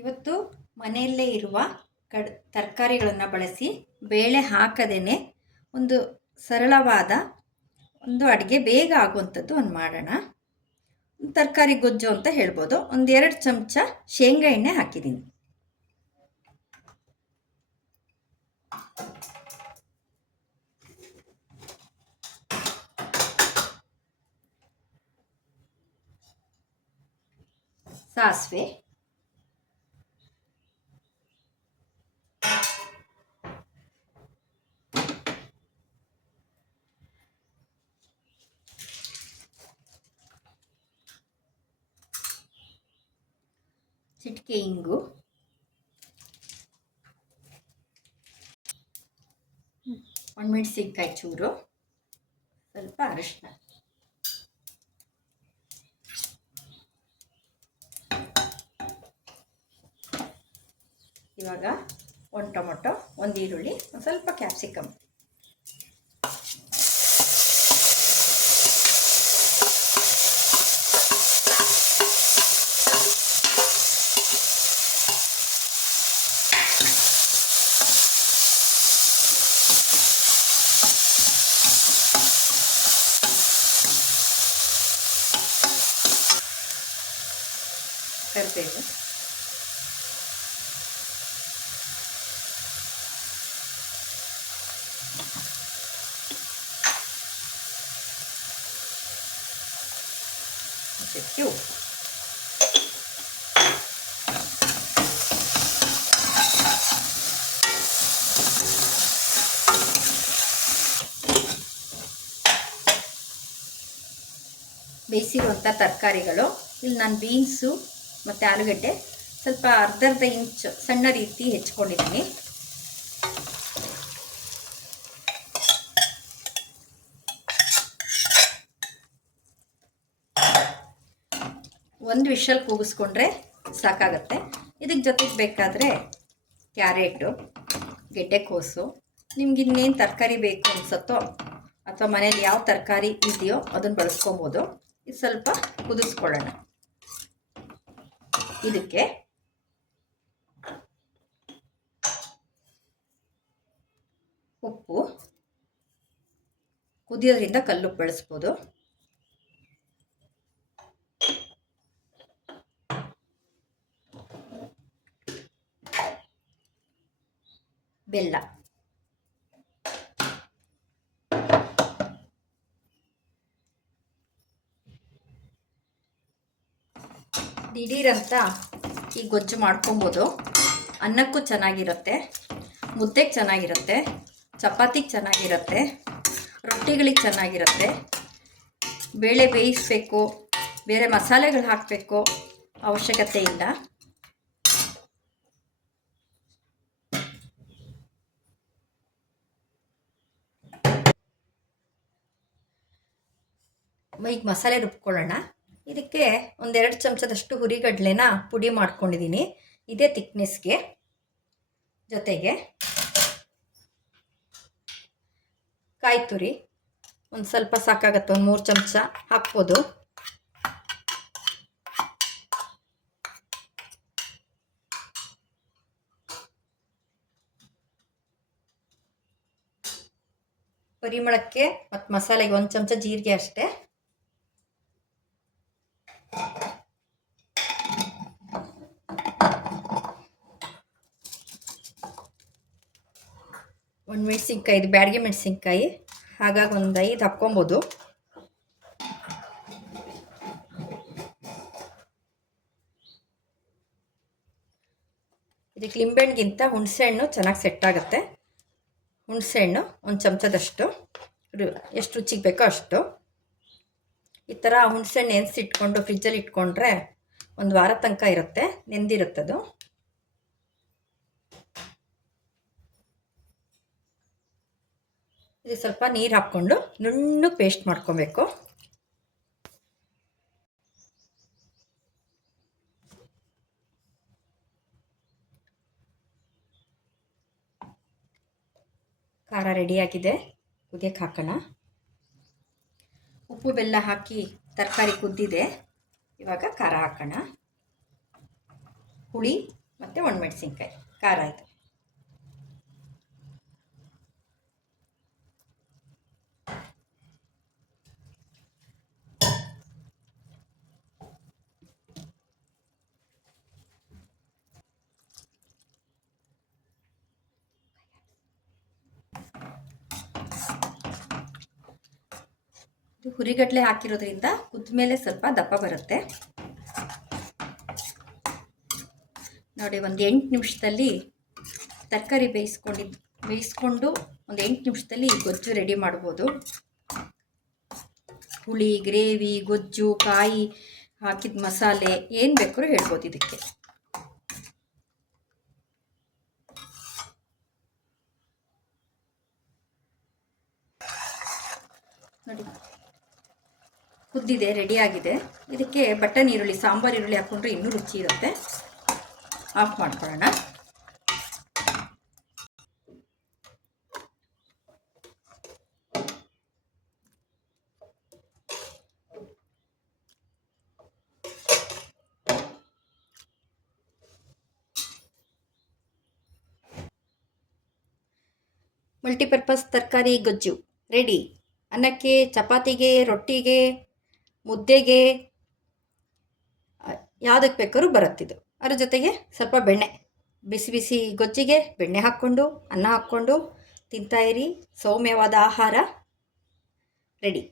ಇವತ್ತು ಮನೆಯಲ್ಲೇ ಇರುವ ತರಕಾರಿಗಳನ್ನು ಬಳಸಿ ಬೇಳೆ ಹಾಕದೇನೆ ಒಂದು ಸರಳವಾದ ಒಂದು ಅಡುಗೆ ಬೇಗ ಆಗುವಂಥದ್ದು ಒಂದು ಮಾಡೋಣ. ತರಕಾರಿ ಗೊಜ್ಜು ಅಂತ ಹೇಳ್ಬೋದು. 1-2 ಚಮಚ ಶೇಂಗಾ ಎಣ್ಣೆ ಹಾಕಿದ್ದೀನಿ. ಸಾಸಿವೆ, ಚಿಟಿಕೆ ಇಂಗು, ಒಣಮೆಣಸಿನ್ಕಾಯಿ ಚೂರು, ಸ್ವಲ್ಪ ಅರಿಶಿನ. ಇವಾಗ 1 ಟೊಮೊಟೊ, 1 ಈರುಳ್ಳಿ, ಒಂದು ಸ್ವಲ್ಪ ಕ್ಯಾಪ್ಸಿಕಮ್. ಕರಿಬೇವು, ಉಪ್ಪು, ಬೇಯಿಸಿರುವಂಥ ತರಕಾರಿಗಳು. ಇಲ್ಲಿ ನಾನು ಬೀನ್ಸು ಮತ್ತು ಆಲೂಗಡ್ಡೆ ಸ್ವಲ್ಪ ಅರ್ಧ ಇಂಚು ಸಣ್ಣ ರೀತಿ ಹೆಚ್ಕೊಂಡಿದ್ದೀನಿ. ಒಂದು ವಿಷಲ್ ಕೂಗಿಸ್ಕೊಂಡ್ರೆ ಸಾಕಾಗತ್ತೆ. ಇದಕ್ಕೆ ಜೊತೆಗೆ ಬೇಕಾದರೆ ಕ್ಯಾರೆಟು, ಗೆಡ್ಡೆಕೋಸು, ನಿಮ್ಗೆ ಇನ್ನೇನು ತರಕಾರಿ ಬೇಕು ಅನಿಸುತ್ತೋ ಅಥವಾ ಮನೇಲಿ ಯಾವ ತರಕಾರಿ ಇದೆಯೋ ಅದನ್ನು ಬಳಸ್ಕೊಬೋದು. ಇದು ಸ್ವಲ್ಪ ಕುದಿಸ್ಕೊಳ್ಳೋಣ. ಇದಕ್ಕೆ ಉಪ್ಪು, ಕುದಿಯೋದ್ರಿಂದ ಕಲ್ಲುಪ್ಪು ಬಳಸ್ಬೋದು. ಬೆಲ್ಲ, ದಿಢೀರಂತ ಈ ಗೊಜ್ಜು ಮಾಡ್ಕೊಬೋದು. ಅನ್ನಕ್ಕೂ ಚೆನ್ನಾಗಿರುತ್ತೆ, ಮುದ್ದೆಗೆ ಚೆನ್ನಾಗಿರುತ್ತೆ, ಚಪಾತಿಗೆ ಚೆನ್ನಾಗಿರುತ್ತೆ, ರೊಟ್ಟಿಗಳಿಗೆ ಚೆನ್ನಾಗಿರುತ್ತೆ. ಬೇಳೆ ಬೇಯಿಸಬೇಕು, ಬೇರೆ ಮಸಾಲೆಗಳು ಹಾಕಬೇಕು ಅವಶ್ಯಕತೆ ಇಲ್ಲ. ಈಗ ಮಸಾಲೆ ರುಬ್ಕೊಳ್ಳೋಣ. ಇದಕ್ಕೆ 1-2 ಚಮಚದಷ್ಟು ಹುರಿಗಡಲೆನ ಪುಡಿ ಮಾಡ್ಕೊಂಡಿದ್ದೀನಿ, ಇದೇ ತಿಕ್ನೆಸ್ಗೆ. ಜೊತೆಗೆ ಕಾಯಿ ತುರಿ ಒಂದು ಸ್ವಲ್ಪ ಸಾಕಾಗತ್ತೆ, 1-3 ಚಮಚ ಹಾಕ್ಬೋದು. ಪರಿಮಳಕ್ಕೆ ಮತ್ತು ಮಸಾಲೆಗೆ 1 ಚಮಚ ಜೀರಿಗೆ ಅಷ್ಟೇ. ಮೆಣಸಿನ್ಕಾಯಿ, ಇದು ಬ್ಯಾಡಗಿ ಮೆಣಸಿನ್ಕಾಯಿ, ಹಾಗಾಗಿ 1-5 ಹಾಕ್ಕೊಬೋದು. ಇದಕ್ಕೆ ಲಿಂಬೆಹಣ್ಣಿಗಿಂತ ಹುಣಸೆಹಣ್ಣು ಚೆನ್ನಾಗಿ ಸೆಟ್ ಆಗುತ್ತೆ. ಹುಣಸೆಹಣ್ಣು 1 ಚಮಚದಷ್ಟು, ಎಷ್ಟು ರುಚಿಗೆ ಬೇಕೋ ಅಷ್ಟು. ಈ ಥರ ಹುಣಸೆಹಣ್ಣು ನೆನೆಸಿಟ್ಕೊಂಡು ಫ್ರಿಜ್ಜಲ್ಲಿ ಇಟ್ಕೊಂಡ್ರೆ 1 ವಾರ ತನಕ ಇರುತ್ತೆ, ನೆಂದಿರುತ್ತದು. ಇದು ಸ್ವಲ್ಪ ನೀರು ಹಾಕ್ಕೊಂಡು ನುಣ್ಣಗೆ ಪೇಸ್ಟ್ ಮಾಡ್ಕೊಬೇಕು. ಖಾರ ರೆಡಿಯಾಗಿದೆ, ಕುದಿಯಕ್ಕೆ ಹಾಕೋಣ. ಉಪ್ಪು ಬೆಲ್ಲ ಹಾಕಿ ತರಕಾರಿ ಕುದ್ದಿದೆ, ಇವಾಗ ಖಾರ ಹಾಕೋಣ. ಹುಳಿ ಮತ್ತು ಒಣಮೆಣಸಿನ್ಕಾಯಿ ಖಾರ ಆಯಿತು. ಇದು ಹುರಿಗಡಲೆ ಹಾಕಿರೋದ್ರಿಂದ ಕುದ್ಮೇಲೆ ಸ್ವಲ್ಪ ದಪ್ಪ ಬರುತ್ತೆ ನೋಡಿ. ಒಂದು 8 ನಿಮಿಷದಲ್ಲಿ ತರಕಾರಿ ಬೇಯಿಸ್ಕೊಂಡು ಒಂದು 8 ನಿಮಿಷದಲ್ಲಿ ಗೊಜ್ಜು ರೆಡಿ ಮಾಡ್ಬೋದು. ಹುಳಿ, ಗ್ರೇವಿ, ಗೊಜ್ಜು, ಕಾಯಿ ಹಾಕಿದ ಮಸಾಲೆ ಏನು ಬೇಕಾದ್ರೂ ಹೇಳ್ಬೋದು ಇದಕ್ಕೆ. ನೋಡಿ ಕುದ್ದಿದೆ, ರೆಡಿಯಾಗಿದೆ. ಇದಕ್ಕೆ ಬಟನ್ ಈರುಳ್ಳಿ, ಸಾಂಬಾರು ಈರುಳ್ಳಿ ಹಾಕ್ಕೊಂಡ್ರೆ ಇನ್ನೂ ರುಚಿ ಇರುತ್ತೆ. ಆಫ್ ಮಾಡ್ಕೊಳ್ಳೋಣ. ಮಲ್ಟಿಪರ್ಪಸ್ ತರಕಾರಿ ಗೊಜ್ಜು ರೆಡಿ. ಅನ್ನಕ್ಕೆ, ಚಪಾತಿಗೆ, ರೊಟ್ಟಿಗೆ, ಮುದ್ದೆಗೆ ಯಾವುದಕ್ಕೆ ಬೇಕಾದ್ರೂ ಬರುತ್ತಿದ್ದು. ಅದ್ರ ಜೊತೆಗೆ ಸ್ವಲ್ಪ ಬೆಣ್ಣೆ, ಬಿಸಿ ಬಿಸಿ ಗೊಜ್ಜಿಗೆ ಬೆಣ್ಣೆ ಹಾಕ್ಕೊಂಡು ಅನ್ನ ಹಾಕ್ಕೊಂಡು ತಿಂತಾಯಿರಿ. ಸೌಮ್ಯವಾದ ಆಹಾರ ರೆಡಿ.